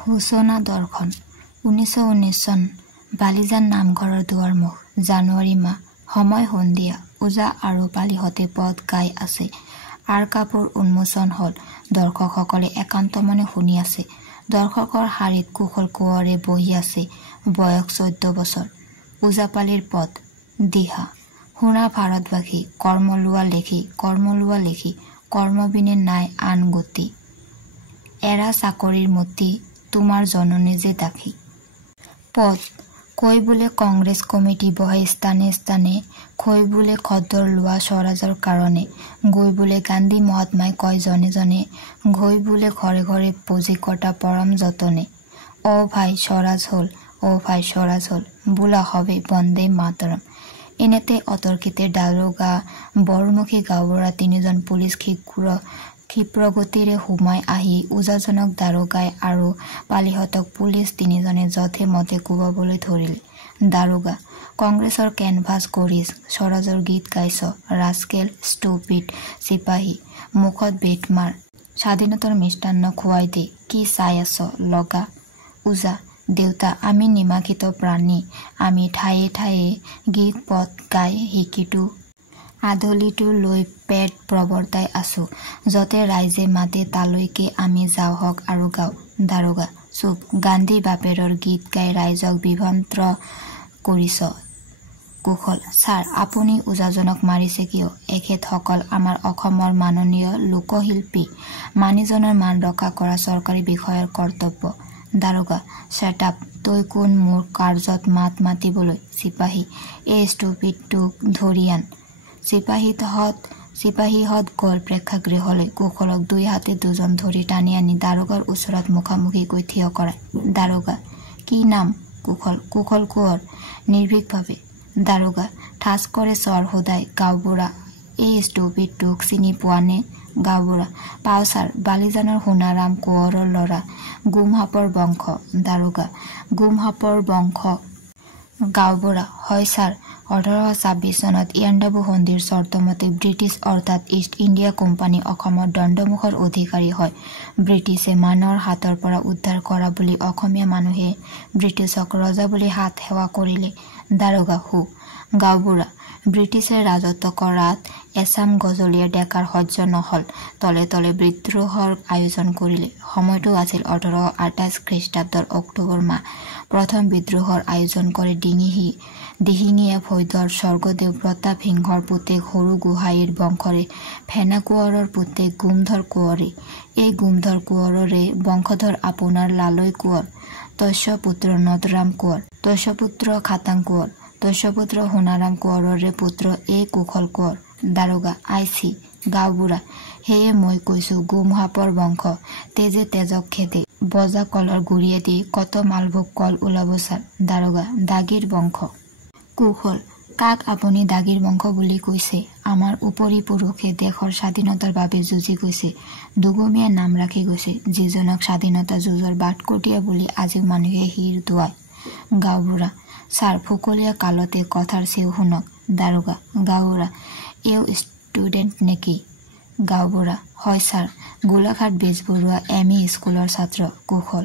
সূচনা দৰ্শন 1919 চন বালিজান নামঘৰৰ দুৱাৰমুখ জানুৱাৰী মাহ সময় সন্ধিয়া ওজা আৰু পালিহতে পদ গাই আছে আৰ কাপোৰ উন্মোচন হল দৰ্শকসকলে একান্ত মনে শুনি আছে দৰ্শকৰ হাৰিত কুশল কোঁৱৰে বহি আছে বয়স 14 বছৰ ওজাপালিৰ পদ দিহা শুনা ভাৰতবাসী কৰ্মলোৱা লেখি কৰ্মবিনে নাই আন গতি এৰা চাকৰিৰ মতি তোমাৰ জননী যে দাখি পদ কৈ বোলে কংগ্ৰেছ কমিটি বহাই স্থানে খৈ বোলে খদ্দৰ লোৱা স্বৰাজৰ কাৰণে গৈ বোলে গান্ধী মহাত্মাই কয় জনে গৈ বোলে ঘৰে ঘৰে পুঁজি কটা পৰম যতনে অ ভাই স্বৰাজ হল বোলা হবে বন্দে মাতৰম এনেতে অতৰ্কিতে দাৰোগা বৰমুখী গাঁৱৰ তিনিজন পুলিচ ক্ষিপ্ৰগতিৰে সোমাই আহি ওজাজনক দাৰোগাই আৰু পালিহতক পুলিচ তিনিজনে যথে মতে কোবাবলৈ ধৰিলে দাৰোগা কংগ্ৰেছৰ কেনভাছ কৰিছ স্বৰাজৰ গীত গাইছ ৰাস্কেল ষ্টুপিড চিপাহী মুখত বেট মাৰ স্বাধীনতাৰ মিষ্টান্ন খুৱাই দে কি চাই আছ লগা ওজা দেউতা আমি নিমাখিত প্ৰাণী আমি ঠায়ে ঠায়ে গীত পদ গাই শিকিটো আধলিটো লৈ পেট প্ৰৱৰ্তাই আছো যতে ৰাইজে মাতে তালৈকে আমি যাওঁ হক আৰু গাওঁ দাৰোগা চুপ গান্ধী বাপেৰৰ গীত গাই ৰাইজক বিভ্ৰান্ত কৰিছ কুশল ছাৰ আপুনি ওজাজনক মাৰিছে কিয় এখেতসকল আমাৰ অসমৰ মাননীয় লোকশিল্পী মানিজনৰ মান ৰক্ষা কৰা চৰকাৰী বিষয়াৰ কৰ্তব্য দাৰোগা ছেটআপ তই কোন মোৰ কাৰ্যত মাত মাতিবলৈ চিপাহী এই ষ্টুপিডটোক ধৰি আন চিপাহীহঁত গ'ল প্ৰেক্ষাগৃহলৈ কুশলক দুই হাতে দুজন ধৰি টানি আনি দাৰোগাৰ ওচৰত মুখামুখিকৈ থিয় কৰায় দাৰোগা কি নাম কুশল কোঁৱৰ নিৰ্ভীকভাৱে দাৰোগা ঠাচ কৰে চৰ সোধাই গাঁওবুঢ়া এই ষ্টুপিডটোক চিনি পোৱা নে গাঁওবুঢ়া পাও ছাৰ বালিজানৰ সোণাৰাম কোঁৱৰৰ ল'ৰা গুমহাপৰ বংশ দাৰোগা গুমহাপৰ বংশ গাঁওবুঢ়া হয় ছাৰ 1826 চনত ইয়াণ্ডাবু সন্ধিৰ চৰ্তমতে ব্ৰিটিছ অৰ্থাৎ ইষ্ট ইণ্ডিয়া কোম্পানী অসমৰ দণ্ডমুখৰ অধিকাৰী হয় ব্ৰিটিছে মানুহৰ হাতৰ পৰা উদ্ধাৰ কৰা বুলি অসমীয়া মানুহে ব্ৰিটিছক ৰজা বুলি হাত সেৱা কৰিলে দাৰোগা হু গাঁওবুঢ়া ব্ৰিটিছে ৰাজত্ব কৰাত এছাম গজলীয়া ডেকাৰ সহ্য নহল তলে তলে বিদ্ৰোহৰ আয়োজন কৰিলে সময়টো আছিল 1828 খ্ৰীষ্টাব্দৰ অক্টোবৰ মাহ প্ৰথম বিদ্ৰোহৰ আয়োজন কৰে দিহিঙীয়া ফৈদৰ স্বৰ্গদেৱ প্ৰতাপ সিংহৰ পুতেক সৰু গোহাঁইৰ বংশৰে ফেনা কোঁৱৰৰ পুতেক গুমধৰ কোঁৱৰে এই গুমধৰ কোঁৱৰৰে বংশধৰ আপোনাৰ লালৈ কোঁৱৰ তস্যপুত্ৰ নদৰাম কোঁৱৰ তস্যপুত্ৰ খাতাং কোঁৱৰ তস্যপুত্ৰ সোণাৰাম কোঁৱৰৰে পুত্ৰ এই কুশল কোঁৱৰ দাৰোগা আইচি গাঁওবুঢ়া সেয়ে মই কৈছো গুমহাপৰ বংশ তেজে তেজক খেদে বজা কলৰ গুৰিয়ে দি কত মালভোগ কল ওলাব ছাৰ দাৰোগা দাগীৰ বংশ কুশল কাক আপুনি দাগীৰ বংশ বুলি কৈছে আমাৰ উপৰি পুৰুষে দেশৰ স্বাধীনতাৰ বাবে যুঁজি গৈছে দুগমীয়া নাম ৰাখি গৈছে যিজনক স্বাধীনতা যুঁজৰ বাটকটীয়া বুলি আজিও মানুহে শিৰ দোৱায় গাঁওবুঢ়া ছাৰ ফুকলীয়া কালতে কথাৰ চেও শুনক দাৰোগা গাঁওবুঢ়া এও ষ্টুডেণ্ট নেকি গাঁওবুঢ়া হয় ছাৰ গোলাঘাট বেজবৰুৱা ME স্কুলৰ ছাত্ৰ কুশল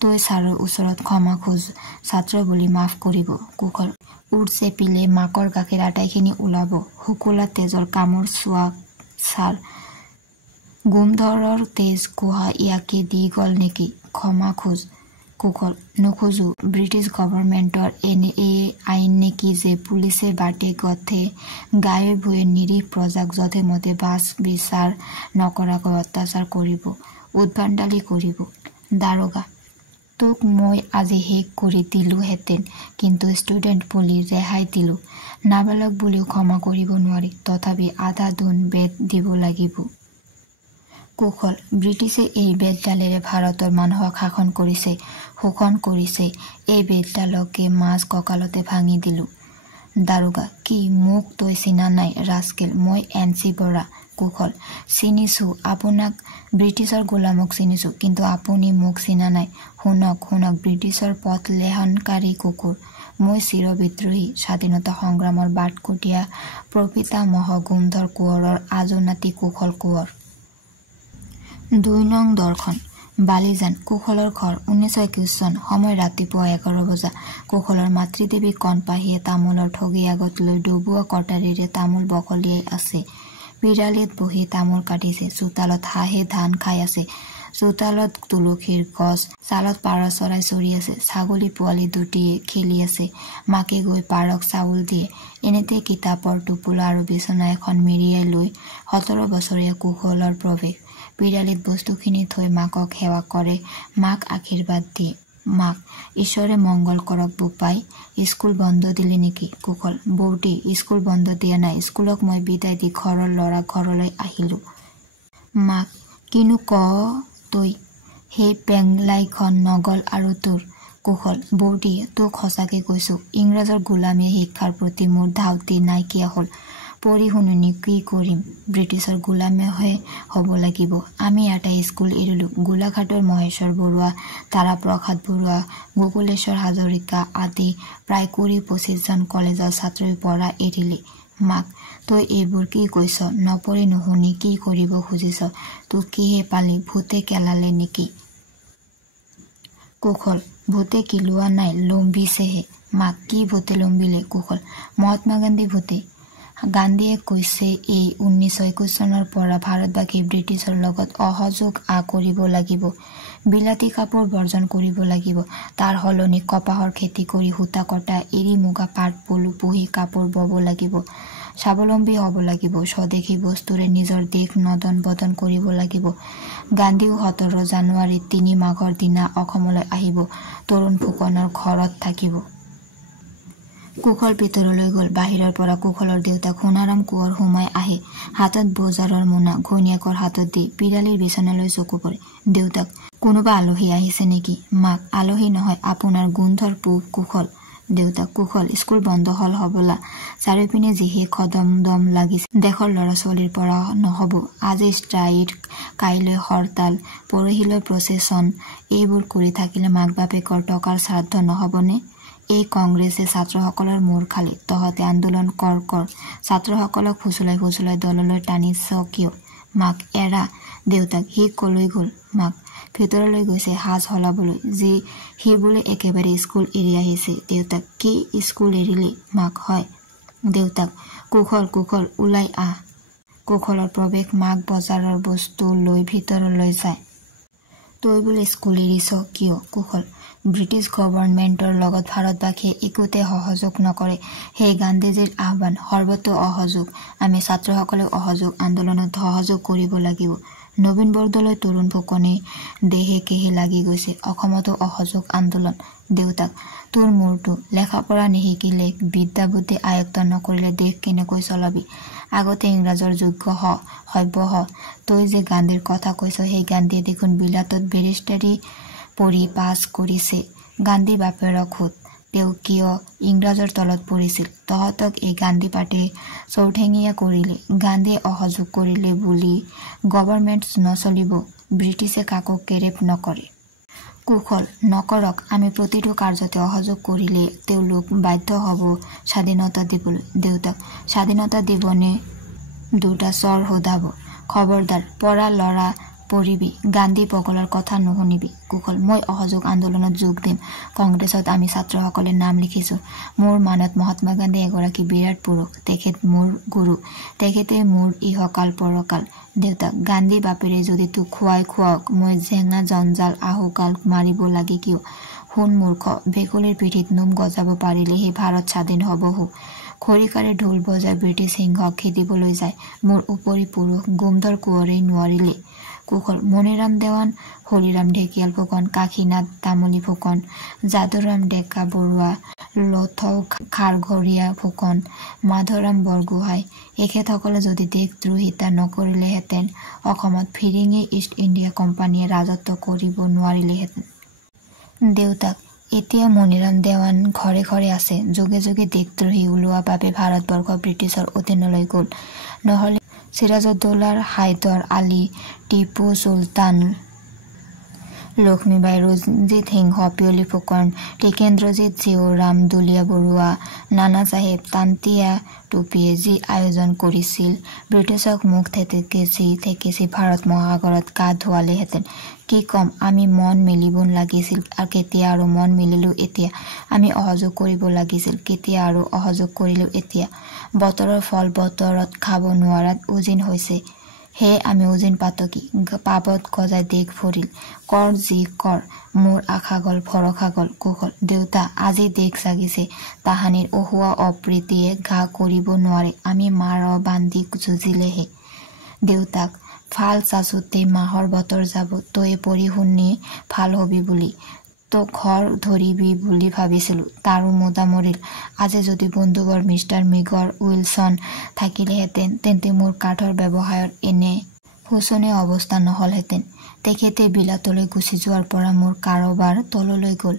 তই ছাৰৰ ওচৰত ক্ষমা খোজ ছাত্ৰ বুলি মাফ কৰিব কুশল উঠ চেপিলে মাকৰ গাখীৰ আটাইখিনি ওলাব শুকুলা তেজৰ কামৰ চোৱা ছাৰ গুমধৰৰ তেজ কোহা ইয়াকে দি গ'ল নেকি ক্ষমা খোজ কুশল নোখোজো ব্ৰিটিছ গভৰ্ণমেণ্টৰ এই আইন নেকি যে পুলিচে বাটে গথে গায়ে ভূঞে নিৰীহ প্ৰজাক যধে মতে বাছ বিচাৰ নকৰাকৈ অত্যাচাৰ কৰিব উদ্ভণ্ডালি কৰিব দাৰোগা তোক মই আজি শেষ কৰি দিলোহেঁতেন কিন্তু ষ্টুডেণ্ট বুলি ৰেহাই দিলো নাবালক বুলিও ক্ষমা কৰিব নোৱাৰি তথাপি আধা ধোন বেদ দিব লাগিব কুশল ব্ৰিটিছে এই বেদডালেৰে ভাৰতৰ মানুহক শাসন কৰিছে শোষণ কৰিছে এই বেদডালকে মাছ কঁকালতে ভাঙি দিলো দাৰোগা কি মোক তই চিনা নাই ৰাস্কেল মই NC বৰা কুশল চিনিছো আপোনাক ব্ৰিটিছৰ গোলামক চিনিছো কিন্তু আপুনি মোক চিনা নাই শুনক ব্ৰিটিছৰ পথ লেহনকাৰী কুকুৰ মই চিৰ বিদ্ৰোহী স্বাধীনতা সংগ্ৰামৰ বাটকটীয়া প্ৰপিতামহ গুমধৰ কোঁৱৰৰ আজো নাতি কুশল কোঁৱৰ 2 নং দৰ্শন বালিজান কুশলৰ ঘৰ 1921 চন সময় ৰাতিপুৱা 11 বজা কুশলৰ মাতৃদেৱী কণপাহীয়ে তামোলৰ ঠগি আগত লৈ ডবোৱা কটাৰীৰে তামোল বকলিয়াই আছে বিৰালিত বহি তামোল কাটিছে চোতালত হাঁহে ধান খাই আছে চোতালত তুলসীৰ গছ চালত পাৰ চৰাই চৰি আছে ছাগলী পোৱালি দুটিয়ে খেলি আছে মাকে গৈ পাৰক চাউল দিয়ে এনেতে কিতাপৰ টোপোলা আৰু বিছনা এখন মেৰিয়াই লৈ 17 বছৰীয়া কুশলৰ প্ৰৱেশ বিৰালিত বস্তুখিনি থৈ মাকক সেৱা কৰে মাক আশীৰ্বাদ দিয়ে মাক ঈশ্বৰে মংগল কৰক বোপাই স্কুল বন্ধ দিলে নেকি কুশল বৌটি স্কুল বন্ধ দিয়া নাই স্কুলক মই বিদায় দি ঘৰৰ ল'ৰা ঘৰলৈ আহিলো মাক কিনো ক তই সেই পেংলাইখন নগল আৰু তোৰ কুশল বৌটি তোক সঁচাকে কৈছো ইংৰাজৰ গোলামী শিক্ষাৰ প্ৰতি মোৰ ধাউতি নাইকিয়া হ'ল পঢ়ি শুনি কি কৰিম ব্ৰিটিছৰ গোলামীহে হ'ব লাগিব আমি এটা স্কুল এৰিলো গোলাঘাটৰ মহেশ্বৰ বৰুৱা তাৰাপ্ৰসাদ বৰুৱা গোকুলেশ্বৰ হাজৰিকা আদি প্ৰায় 20-25 জন কলেজৰ ছাত্ৰই পঢ়া এৰিলে মাক তই এইবোৰ কি কৈছ নপঢ়ি নুশুনি কি কৰিব খুজিছ তোক কিহে পালি ভূতে কেলালে নেকি কুশল ভূতে কিলোৱা নাই লম্বিছেহে মাক কি ভূতে লম্বিলে কুশল মহাত্মা গান্ধী ভূতে গান্ধীয়ে কৈছে এই 1921 চনৰ পৰা ভাৰতবাসী ব্ৰিটিছৰ লগত অসহযোগ কৰিব লাগিব বিলাতী কাপোৰ বৰ্জন কৰিব লাগিব তাৰ হলনি কপাহৰ খেতি কৰি সূতা কটা এৰি মুগা পাট পলু পুহি কাপোৰ বব লাগিব স্বাৱলম্বী হ'ব লাগিব স্বদেশী বস্তুৰে নিজৰ দেশ নদন বদন কৰিব লাগিব গান্ধীও 17 জানুৱাৰী 3 মাঘৰ দিনা অসমলৈ আহিব তৰুণ ফুকনৰ ঘৰত থাকিব কুশল ভিতৰলৈ গ'ল বাহিৰৰ পৰা কুশলৰ দেউতাক সোণাৰাম কোঁৱৰ সোমাই আহে হাতত বজাৰৰ মোনা ঘৈণীয়েকৰ হাতত দি বিৰালিৰ বিচনালৈ চকু পৰে দেউতাক কোনোবা আলহী আহিছে নেকি মাক আলহী নহয় আপোনাৰ গোন্ধৰ পূব কুশল দেউতাক কুশল স্কুল বন্ধ হল হবলা চাৰিওপিনে যিহে খদমদম লাগিছে দেশৰ ল'ৰা ছোৱালীৰ পৰা নহব আজি ষ্ট্ৰাইক কাইলৈ হৰতাল পৰহিলৈ প্ৰচেছন এইবোৰ কৰি থাকিলে মাক বাপেকৰ টকাৰ শ্ৰাদ্ধ নহবনে এই কংগ্ৰেছে ছাত্ৰসকলৰ মূৰ খালি তহতে আন্দোলন কৰ ছাত্ৰসকলক ফুচুলাই দললৈ টানিছ কিয় মাক এৰা দেউতাক সি কলৈ গ'ল মাক ভিতৰলৈ গৈছে হাজ হলাবলৈ যি সি বোলে একেবাৰে স্কুল এৰি আহিছে দেউতাক কি স্কুল এৰিলে মাক হয় দেউতাক কুশল ওলাই আহ কুশলৰ প্ৰৱেশ মাক বজাৰৰ বস্তু লৈ ভিতৰলৈ যায় তই বোলে স্কুল এৰিছ কিয় কুশল ব্ৰিটিছ গভৰ্ণমেণ্টৰ লগত ভাৰতবাসীয়ে একোতে সহযোগ নকৰে সেই গান্ধীজীৰ আহ্বান সৰ্বতো অসহযোগ আমি ছাত্ৰসকলে অসহযোগ আন্দোলনত সহযোগ কৰিব লাগিব নবীন বৰদলৈ তৰুণ ফুকনে দেহে কেহে লাগি গৈছে অসমতো অসহযোগ আন্দোলন দেউতাক তোৰ মূৰটো লেখা পঢ়া নিশিকিলে বিদ্যা বুদ্ধি আয়ত্ত নকৰিলে দেশ কেনেকৈ চলাবি আগতে ইংৰাজৰ যোগ্য সভ্য তই যে গান্ধীৰ কথা কৈছ সেই গান্ধীয়ে দেখোন বিলাতত বেৰিষ্টাৰী পঢ়ি পাছ কৰিছে গান্ধী বাপেৰক সোধ তেওঁ কিয় ইংৰাজৰ তলত পৰিছিল তহতক এই গান্ধী পাৰ্টি চৌঠেঙীয়া কৰিলে গান্ধীয়ে অসহযোগ কৰিলে বুলি গভৰ্ণমেণ্ট নচলিব ব্ৰিটিছে কাকো কেৰেপ নকৰে কুশল নকৰক আমি প্ৰতিটো কাৰ্যতে অসহযোগ কৰিলে তেওঁলোক বাধ্য হ'ব স্বাধীনতা দিবলৈ দেউতাক স্বাধীনতা দিবনে দুটা চৰ সোধাব খবৰদাৰ পঢ়া ল'ৰা পঢ়িবি গান্ধী পগলৰ কথা নুশুনিবি কুশল মই অসহযোগ আন্দোলনত যোগ দিম কংগ্ৰেছত আমি ছাত্ৰসকলে নাম লিখিছো মোৰ মানত মহাত্মা গান্ধী এগৰাকী বিৰাট পুৰুষ তেখেত মোৰ গুৰু তেখেতে মোৰ ইহকাল পৰকাল দেউতাক গান্ধী বাপেৰে যদি তোক খুৱাওক মই জেঙা জঞ্জাল আহুকাল মাৰিব লাগে কিয় শুন মূৰ্খ ভেকুলীৰ পিঠিত নোম গজাব পাৰিলেহে ভাৰত স্বাধীন হ'ব খৰিকাৰে ঢোল বজাই ব্ৰিটিছ সিংহক খেদিবলৈ যায় মোৰ উপৰি পুৰুষ গোমধৰ কোঁৱৰেই নোৱাৰিলে কুশল মণিৰাম দেৱান হৰিৰাম ঢেকিয়াল ফুকন কাশীনাথ তামুলী ফুকন যাদুৰাম ডেকা বৰুৱা লথৌ খাৰঘৰীয়া ফুকন মাধৱৰাম বৰগোহাঁই এখেতসকলে যদি দেশদ্ৰোহিতা নকৰিলেহেঁতেন অসমত ফিৰিঙি ইষ্ট ইণ্ডিয়া কোম্পানীয়ে ৰাজত্ব কৰিব নোৱাৰিলেহেঁতেন দেউতাক এতিয়া মণিৰাম দেৱান ঘৰে ঘৰে আছে যোগে যোগে দেশদ্ৰোহী ওলোৱা বাবে ভাৰতবৰ্ষ ব্ৰিটিছৰ অধীনলৈ গ'ল নহ'লে সিৰাজউদ্দৌলাৰ হায়দৰ আলী টিপু চুলতান লক্ষ্মীবাই ৰঞ্জিত সিংহ পিয়লি ফুকন টিকেন্দ্ৰজিৎ জীউৰাম দুলীয়া বৰুৱা নানা চাহেব তান্তিয়া টুপিয়ে যি আয়োজন কৰিছিল ব্ৰিটিছক মুখ থেকেচি ভাৰত মহাসাগৰত গা ধোৱালেহেঁতেন। কি কম, আমি মন মেলিব লাগিছিল আৰু কেতিয়া আৰু মন মেলিলো এতিয়া। আমি অসহযোগ কৰিব লাগিছিল কেতিয়া আৰু অসহযোগ কৰিলো এতিয়া। বতৰৰ ফল বতৰত খাব নোৱাৰাত উজিন হৈছে, সেয়ে আমি উজিন পাতকি পাবত গজাই দেশ ভৰিল। কৰ যি কৰ, মোৰ আশা গল ভৰসা গল কুশল। দেউতা, আজি দেশ জাগিছে, তাহানিৰ অহুৱা অপ্ৰীতিয়ে ঘা কৰিব নোৱাৰে, আমি মাৰ বান্ধি যুঁজিলেহে। দেউতাক, ফাল চাচোতে মাহৰ বতৰ যাব, তই পঢ়ি শুনি ভাল হবি বুলি তো ঘৰ ধৰিবি বুলি ভাবিছিলো, তাৰো মোদা মৰিল। আজি যদি বন্ধুবৰ মিষ্টাৰ মেগৰ উইলছন থাকিলেহেঁতেন তেন্তে মোৰ কাঠৰ ব্যৱসায়ত এনে শোচনীয় অৱস্থা নহলহেঁতেন। তেখেতে বিলাতলৈ গুচি যোৱাৰ পৰা মোৰ কাৰোবাৰ তললৈ গল।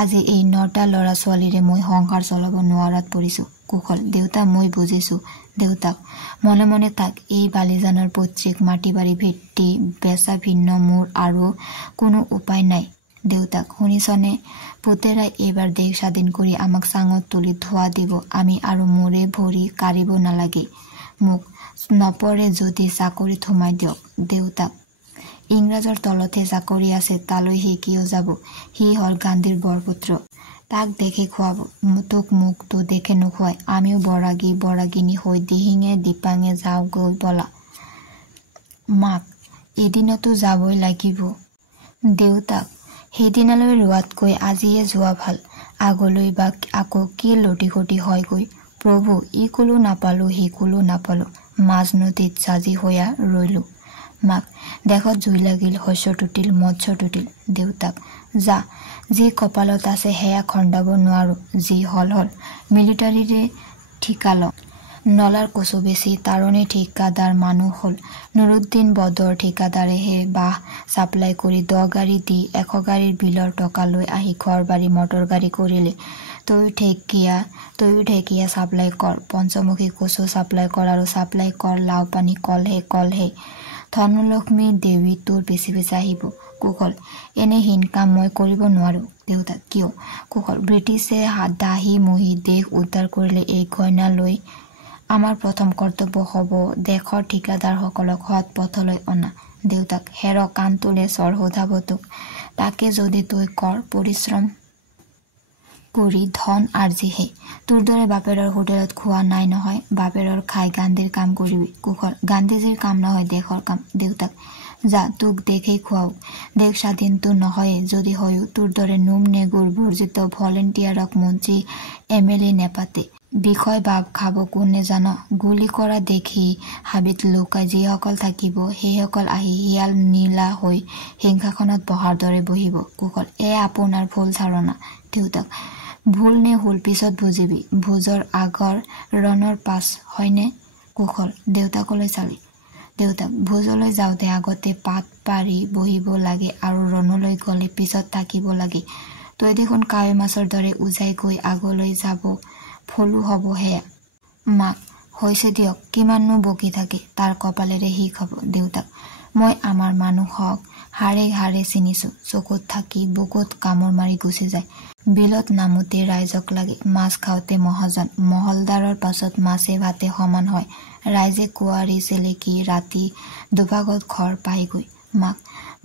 আজি এই 9টা ল'ৰা ছোৱালীৰে মই সংসাৰ চলাব নোৱাৰাত পৰিছো। কুশল। দেউতা, মই বুজিছো। দেউতাক, মনে মনে থাক, এই বালিজানৰ পৈতৃক মাটি বাৰী ভিত্তি বেচা ভিন্ন মোৰ আৰু কোনো উপায় নাই। দেউতাক, শুনিছনে, পুতেৰাই এইবাৰ দেশ স্বাধীন কৰি আমাক চাঙত তুলি ধোৱা দিব, আমি আৰু মূৰে ভৰি কাঢ়িব নালাগে। মোক নপৰে যদি চাকৰিত সোমাই দিয়ক। দেউতাক, ইংৰাজৰ তলতহে চাকৰি আছে, তালৈ সি কিয় যাব? সি হল গান্ধীৰ বৰপুত্ৰ, তাক দেখে খুৱাব, তোক মোকতো দেখে নোখোৱাই। আমিও বৰাগিনী হৈ দিহিঙে দিপাঙে যাওঁগৈ বলা। মাক, এদিনতো যাবই লাগিব। দেউতাক, সেইদিনালৈ ৰোৱাতকৈ আজিয়ে যোৱা ভাল, আগলৈ বা আকৌ কি লটিঘটি হয়গৈ। প্ৰভু, ই কুলো নাপালো সি কুলো নাপালো, মাজ নদীত জাজি হৈয়া ৰৈলো। মাক, দেশত জুই লাগিল, শস্য টুটিল, মৎস্য টুটিল। দেউতাক, যা, যি কপালত আছে সেয়া খন্দাব নোৱাৰো, যি হল হল, মিলিটাৰীৰে ঠিকা ল। নলাৰ কচু বেছি তাৰণি ঠিকাদাৰ মানুহ হল, নুৰুদ্দিন বদৰ ঠিকাদাৰেহে বাঁহ চাপ্লাই কৰি 10 গাড়ী দি 100 গাড়ীৰ বিলৰ টকা লৈ আহি ঘৰ বাৰী মটৰ গাড়ী কৰিলে। তয়ো ঢেকীয়া চাপ্লাই কৰ, পঞ্চমুখী কচু চাপ্লাই কৰ আৰু চাপ্লাই কৰ লাও পানী কলহে। ধনলক্ষ্মী দেৱী তোৰ পিছে পিছে আহিব। কুশল, এনে হীন কাম মই কৰিব নোৱাৰো। দেউতাক, কিয়? কুশল, ব্ৰিটিছে দাহি মহি দেশ উদ্ধাৰ কৰিলে এই গইনা লৈ আমাৰ প্ৰথম কৰ্তব্য হব দেশৰ ঠিকাদাৰসকলক সৎ পথলৈ অনা। দেউতাক, হেৰ কাণ তোলে চৰ সোধাব তোক, তাকে যদি তই কৰ পৰিশ্ৰম কৰি ধন আৰ্জিহে। তোৰ দৰে বাপেৰৰ হোটেলত খোৱা নাই নহয়, বাপেৰৰ খাই গান্ধীৰ কাম কৰিবি। কুশল, গান্ধীজীৰ কাম নহয় দেশৰ কাম। দেউতাক, যা, তোক দেশেই খুৱাওক। দেশ স্বাধীনতো নহয়ে, যদি হয়ো তোৰ দৰে নোম নেগুৰ বৰ্জিত ভলেণ্টিয়াৰক মন্ত্ৰী MLA নেপাতে। বিষয় বাপ খাব কোনে জান? গুলী কৰা দেখি হাবিত লুকাই যিসকল থাকিব সেইসকল আহি শিয়াল নীলা হৈ সিংহাসনত বহাৰ দৰে বহিব। কুশল, আপোনাৰ ভুল ধাৰণা। দেউতাক, ভুল নে ভুল পিছত বুজিবি, ভোজৰ আগৰ ৰণৰ পাছ, হয়নে? কুশল দেউতাকলৈ চালি। দেউতাক, ভোজলৈ যাওঁতে আগতে পাত পাৰি বহিব লাগে আৰু ৰণলৈ গলে পিছত থাকিব লাগে। তই দেখোন কাৱৈ মাছৰ দৰে উজাই গৈ আগলৈ যাব, ফলো হব সেয়া। মাক, হৈছে দিয়ক, কিমাননো বকি থাকে, তাৰ কপালেৰে সি খাব। দেউতাক, মই আমাৰ মানুহক হাড়ে হাড়ে চিনিছো, চকুত থাকি বুকুত কামোৰ মাৰি গুচি যায়। বিলত নামোতে ৰাইজক লাগে, মাছ খাওঁতে মহাজন, মহলদাৰৰ পাছত মাছে ভাতে সমান হয়। ৰাইজে কুঁৱাৰী চেলেকি ৰাতি দুভাগত ঘৰ পাইগৈ। মাক,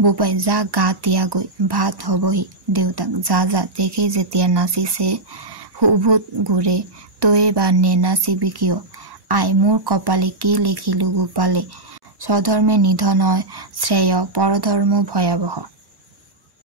বোপাই যা গা তিয়াগৈ, ভাত হবহি। দেউতাক, যা, দেখি যেতিয়া নাচিছে সুভূত ঘূৰে, তয়ে বা নেনাচিবি কিয়? আই মোৰ কপালে কি লিখিলো গোপালে, স্বধৰ্মে নিধন শ্ৰেয়, পৰধৰ্ম ভয়াবহ।